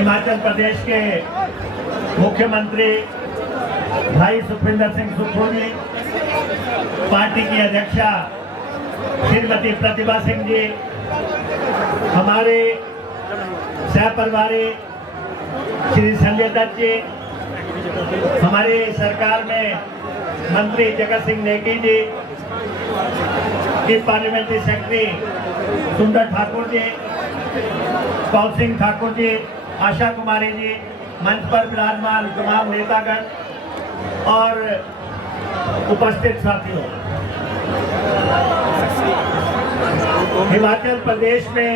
हिमाचल प्रदेश के मुख्यमंत्री भाई सुखविंदर सिंह सुक्खू जी, पार्टी की अध्यक्षा श्रीमती प्रतिभा सिंह जी, हमारे सहप्रभारी श्री संजय दत्त जी, हमारी सरकार में मंत्री Jagat Singh Negi ji, chief parliamentary secretary सुंदर ठाकुर जी, कौल सिंह ठाकुर जी, आशा कुमारी जी, मंच पर विराजमान तमाम नेतागण और उपस्थित साथियों, हिमाचल प्रदेश में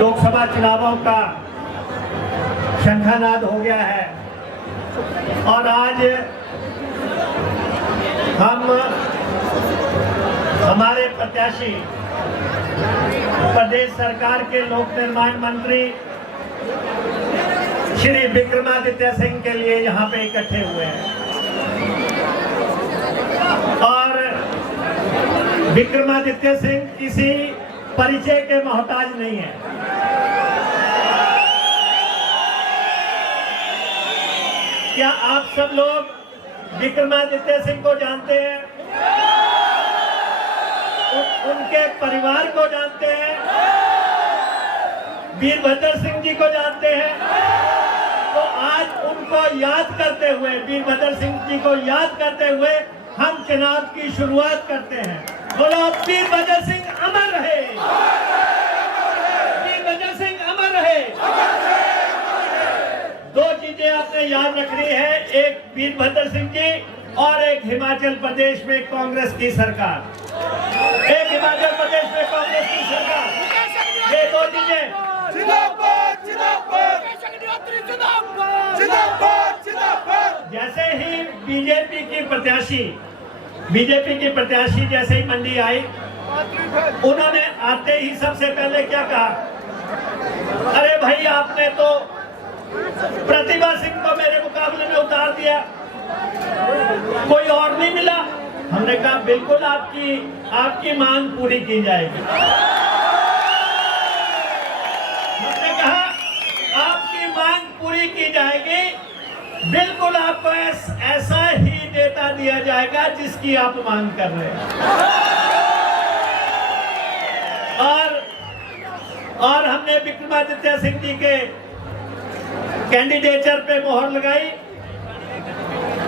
लोकसभा चुनावों का शंखानाद हो गया है और आज हम हमारे प्रत्याशी प्रदेश सरकार के लोक निर्माण मंत्री श्री विक्रमादित्य सिंह के लिए यहाँ पे इकट्ठे हुए हैं और विक्रमादित्य सिंह किसी परिचय के मोहताज नहीं है। क्या आप सब लोग विक्रमादित्य सिंह को जानते हैं? उनके परिवार को जानते हैं? वीरभद्र सिंह जी को जानते हैं? तो आज उनको याद करते हुए, वीरभद्र सिंह जी को याद करते हुए हम चुनाव की शुरुआत करते हैं। बोलो वीरभद्र सिंह अमर रहे, वीरभद्र सिंह अमर रहे। दो चीजें आपने याद रखनी है, एक वीरभद्र सिंह जी और एक हिमाचल प्रदेश में कांग्रेस की सरकार, एक हिमाचल प्रदेश में कांग्रेस की सरकार। ये दो चीजें जैसे ही बीजेपी की प्रत्याशी जैसे ही मंडी आई, उन्होंने आते ही सबसे पहले क्या कहा? अरे भाई, आपने तो प्रतिभा सिंह को मेरे मुकाबले में उतार दिया, कोई और नहीं मिला। हमने कहा बिल्कुल आपकी मांग पूरी की जाएगी। हमने कहा आपकी मांग पूरी की जाएगी, बिल्कुल आपको ऐसा ही नेता दिया जाएगा जिसकी आप मांग कर रहे हैं। और हमने विक्रमादित्य सिंह जी के कैंडिडेचर पे मोहर लगाई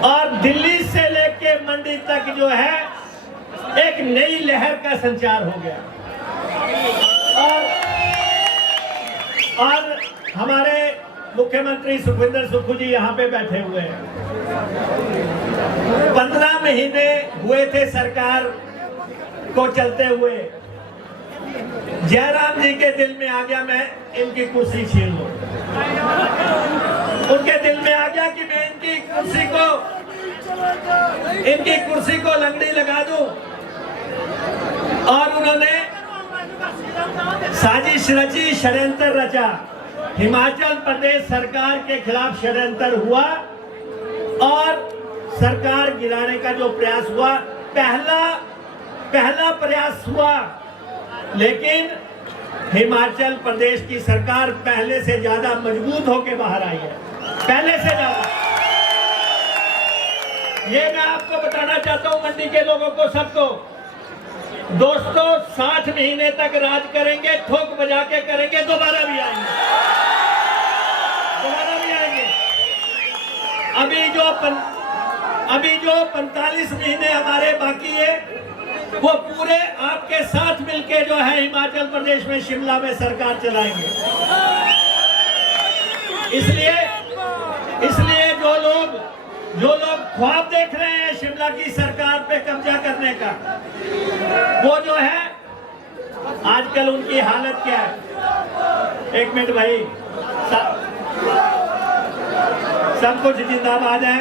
और दिल्ली से लेके मंडी तक जो है एक नई लहर का संचार हो गया। और हमारे मुख्यमंत्री सुखविंदर सुक्खू जी यहाँ पे बैठे हुए हैं। 15 महीने हुए थे सरकार को चलते हुए। जयराम जी के दिल में आ गया मैं इनकी कुर्सी छीन लूं। उनके दिल में आ गया कि मैं इनकी कुर्सी को लंगड़ी लगा दूं। और उन्होंने साजिश रची, षड्यंत्र रचा। हिमाचल प्रदेश सरकार के खिलाफ षड्यंत्र हुआ और सरकार गिराने का जो प्रयास हुआ, पहला प्रयास हुआ, लेकिन हिमाचल प्रदेश की सरकार पहले से ज्यादा मजबूत होकर बाहर आई है, पहले से ज्यादा। ये मैं आपको बताना चाहता हूं, मंडी के लोगों को, सबको। दोस्तों, 60 महीने तक राज करेंगे, ठोक बजा के करेंगे, दोबारा भी आएंगे। अभी जो 45 महीने हमारे बाकी है, वो पूरे आपके साथ मिलके जो है हिमाचल प्रदेश में, शिमला में सरकार चलाएंगे। इसलिए जो लोग ख्वाब देख रहे हैं शिमला की सरकार पे कब्जा करने का, वो जो है आजकल उनकी हालत क्या है? एक मिनट भाई, सब कुछ जिंदाबाद है,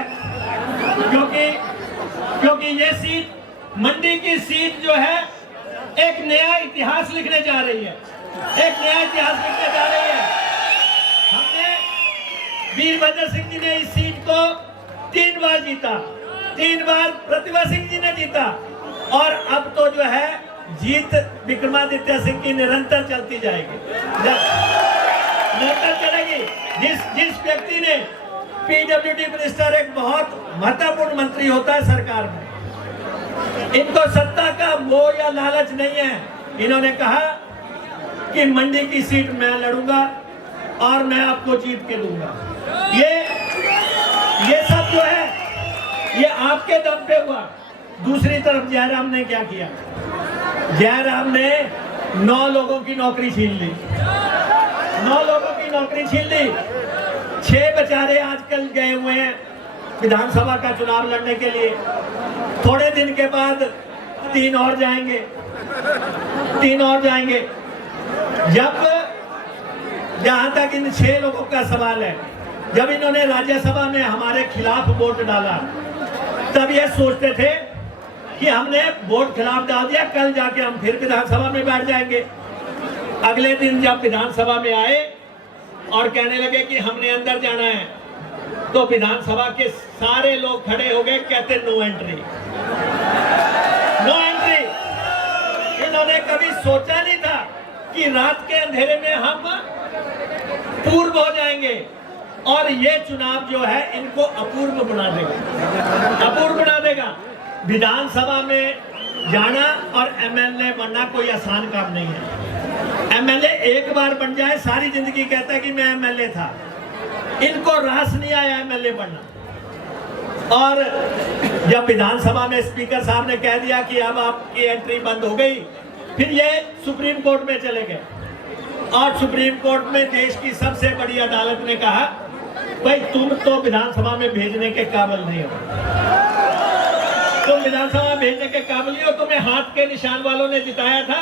क्योंकि ये सीट, मंडी की सीट जो है, एक नया इतिहास लिखने जा रही है, एक नया इतिहास लिखने जा रही है। हमने वीरभद्र सिंह जी ने इस सीट को 3 बार जीता, 3 बार प्रतिभा सिंह जी ने जीता, और अब तो जो है जीत विक्रमादित्य सिंह की निरंतर चलती जाएगी। जिस व्यक्ति ने पीडब्ल्यूडी मिनिस्टर, एक बहुत महत्वपूर्ण मंत्री होता है सरकार में, इनको सत्ता का मोह या लालच नहीं है। इन्होंने कहा कि मंडी की सीट मैं लड़ूंगा और मैं आपको जीत के दूंगा। ये सब जो है ये आपके दम पे हुआ। दूसरी तरफ जयराम ने क्या किया? जयराम ने 9 लोगों की नौकरी छीन ली, 9 लोगों की नौकरी छीन ली। 6 बेचारे आजकल गए हुए हैं विधानसभा का चुनाव लड़ने के लिए। थोड़े दिन के बाद 3 और जाएंगे, 3 और जाएंगे। जब जहां तक इन 6 लोगों का सवाल है, जब इन्होंने राज्यसभा में हमारे खिलाफ वोट डाला, तब ये सोचते थे कि हमने वोट खिलाफ डाल दिया, कल जाके हम फिर विधानसभा में बैठ जाएंगे। अगले दिन जब विधानसभा में आए और कहने लगे कि हमने अंदर जाना है, तो विधानसभा के सारे लोग खड़े हो गए, कहते नो एंट्री, नो एंट्री। इन्होंने कभी सोचा नहीं था कि रात के अंधेरे में हम पूर्व हो जाएंगे और ये चुनाव जो है इनको अपूर्व बना देगा, अपूर्व बना देगा। विधानसभा में जाना और एमएलए बनना कोई आसान काम नहीं है। एमएलए एक बार बन जाए, सारी जिंदगी कहता है कि मैं एमएलए था। इनको रास नहीं आया एमएलए बनना। और जब विधानसभा में स्पीकर साहब ने कह दिया कि अब आपकी एंट्री बंद हो गई, फिर ये सुप्रीम कोर्ट में चले गए और सुप्रीम कोर्ट में देश की सबसे बड़ी अदालत ने कहा, भाई तुम तो विधानसभा में भेजने के काबिल नहीं हो, तुम विधानसभा भेजने के काबिल नहीं हो, तुम्हें हाथ के निशान वालों ने जिताया था,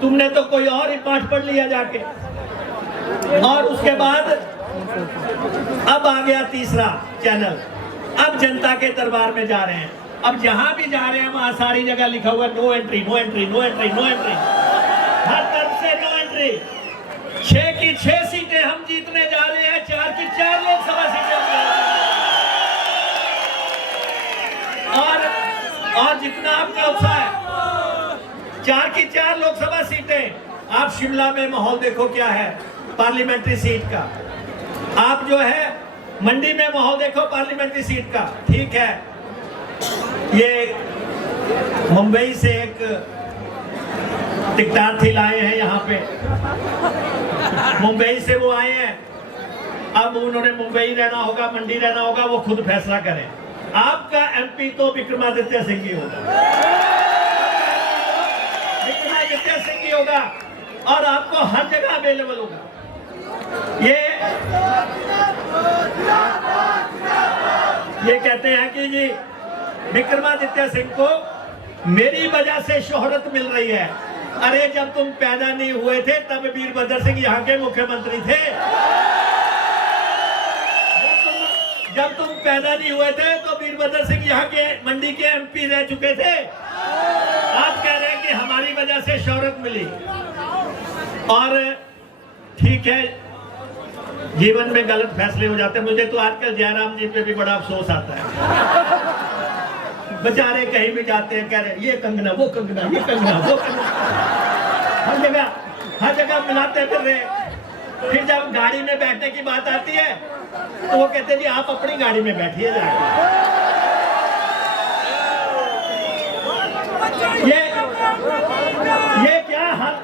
तुमने तो कोई और ही पाठ पढ़ लिया जाके। और उसके बाद अब आ गया तीसरा चैनल, अब जनता के दरबार में जा रहे हैं। अब जहां भी जा रहे हैं वहां सारी जगह लिखा हुआ no entry, no entry, no entry, no entry, हर तरफ से नो एंट्री। 6 की 6 सीटें हम जीतने जा रहे हैं, 4 की 4 लोकसभा सीटें हम जीतने जा रहे हैं। और जितना आपका उत्साह है, 4 की 4 लोकसभा सीटें। आप शिमला में माहौल देखो क्या है पार्लियामेंट्री सीट का, आप जो है मंडी में माहौल देखो पार्लियामेंट्री सीट का। ठीक है, ये मुंबई से एक टिकटार्थी लाए हैं यहाँ पे, मुंबई से वो आए हैं। अब उन्होंने मुंबई रहना होगा, मंडी रहना होगा, वो खुद फैसला करें। आपका एमपी तो विक्रमादित्य सिंह ही होगा, विक्रमादित्य सिंह ही होगा और आपको हर जगह अवेलेबल होगा। ये कहते हैं कि जी विक्रमादित्य सिंह को मेरी वजह से शोहरत मिल रही है। अरे जब तुम पैदा नहीं हुए थे तब वीरभद्र सिंह यहाँ के मुख्यमंत्री थे, जब तुम पैदा नहीं हुए थे तो वीरभद्र सिंह यहाँ के मंडी के एमपी रह चुके थे। आप कह रहे हैं कि हमारी वजह से शोहरत मिली। और ठीक है, जीवन में गलत फैसले हो जाते हैं। मुझे तो आजकल जयराम जी पे भी बड़ा अफसोस आता है। बेचारे कहीं भी जाते हैं कह रहे ये कंगना, वो कंगना, ये कंगना, वो कंगना, हर जगह मिलाते फिर रहे। फिर जब गाड़ी में बैठने की बात आती है तो वो कहते जी आप अपनी गाड़ी में बैठिए जाके। ये क्या हाल,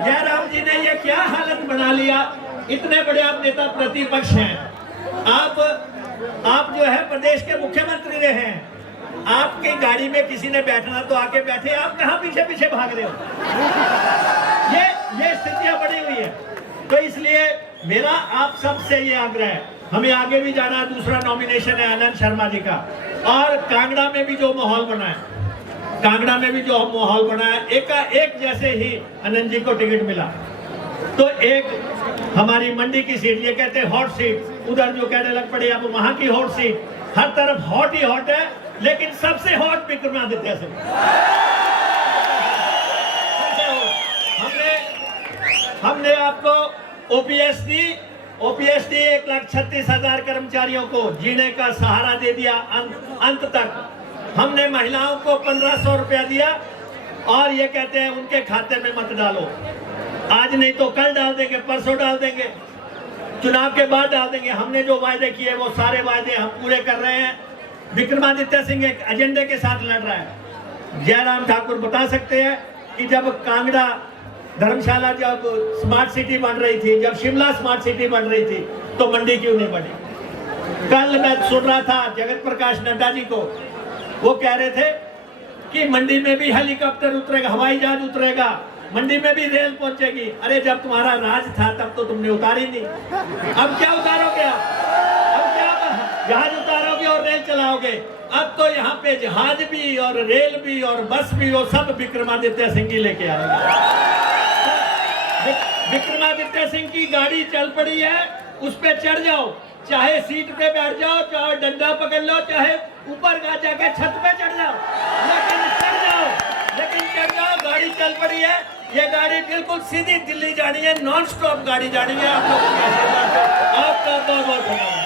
जयराम जी ने ये क्या हालत बना लिया। इतने बड़े आप नेता प्रतिपक्ष हैं, आप जो है प्रदेश के मुख्यमंत्री रहे हैं, आपकी गाड़ी में किसी ने बैठना तो आके बैठे, आप कहां पीछे पीछे भाग रहे हो। ये स्थितियां बनी हुई है। तो इसलिए मेरा आप सबसे ये आग्रह है, हमें आगे भी जाना। दूसरा नॉमिनेशन है आनंद शर्मा जी का। और कांगड़ा में भी जो माहौल बना है, कांगड़ा में भी जो माहौल बना है, एक जैसे ही आनंद जी को टिकट मिला तो एक हमारी मंडी की सीट, ये कहते हैं हॉट सीट, उधर जो कहने लग पड़े अब वहां की हॉट सीट, हर तरफ हॉट ही हॉट है, लेकिन सबसे हॉट विक्रमादित्य सिंह। हमने आपको ओपीएस दी, 1,36,000 कर्मचारियों को जीने का सहारा दे दिया अंत तक। हमने महिलाओं को 1,500 रुपया दिया और ये कहते हैं उनके खाते में मत डालो, आज नहीं तो कल डाल देंगे, परसों डाल देंगे। चुनाव के बाद डाल देंगे। हमने जो वायदे किए वो सारे वायदे हम पूरे कर रहे हैं। विक्रमादित्य सिंह एक एजेंडे के साथ लड़ रहा है। जयराम ठाकुर बता सकते हैं कि जब कांगड़ा धर्मशाला जब स्मार्ट सिटी बन रही थी, जब शिमला स्मार्ट सिटी बन रही थी, तो मंडी क्यों नहीं बनी। कल मैं सुन रहा था जगत प्रकाश नड्डा जी को, वो कह रहे थे कि मंडी में भी हेलीकॉप्टर उतरेगा, हवाई जहाज उतरेगा, मंडी में भी रेल पहुंचेगी। अरे जब तुम्हारा राज था तब तो तुमने उतारी नहीं, अब क्या उतारोगे आप? अब क्या जहाज उतारोगे और रेल चलाओगे? अब तो यहाँ पे जहाज भी और रेल भी और बस भी वो सब विक्रमादित्य सिंह की लेके आएगा। विक्रमादित्य सिंह की गाड़ी चल पड़ी है, उस पे चढ़ जाओ, चाहे सीट पे बैठ जाओ, चाहे डंडा पकड़ लो, चाहे ऊपर जाके छत पे चढ़ जाओ, लेकिन चढ़ जाओ, गाड़ी चल पड़ी है। ये गाड़ी बिल्कुल सीधी दिल्ली जानी है, नॉन स्टॉप गाड़ी जानी है। आप लोगों के आशीर्वाद से आपका बहुत बहुत धन्यवाद।